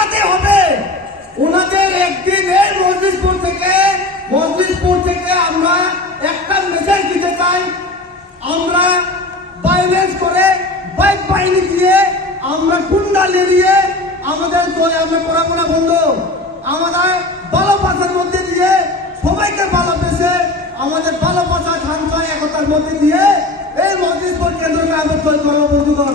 বোঝাতে হবে। ওনাদের একদিন এই মজলিসপুর থেকে আমরা একটা মেসেজ দিতে চাই, আমরা ভাইলেন্স করে বাইক বাহিনী দিয়ে আমরা গুন্ডা লেলিয়ে আমাদের দলে আমরা পড়াশোনা বন্ধ, আমাদের ভালোবাসার মধ্যে দিয়ে সবাইকে ভালোবেসে আমাদের ভালোবাসা শান্তি একতার মধ্যে দিয়ে এই মজলিসপুর কেন্দ্রকে আমরা তৈরি করবো বন্ধুগণ।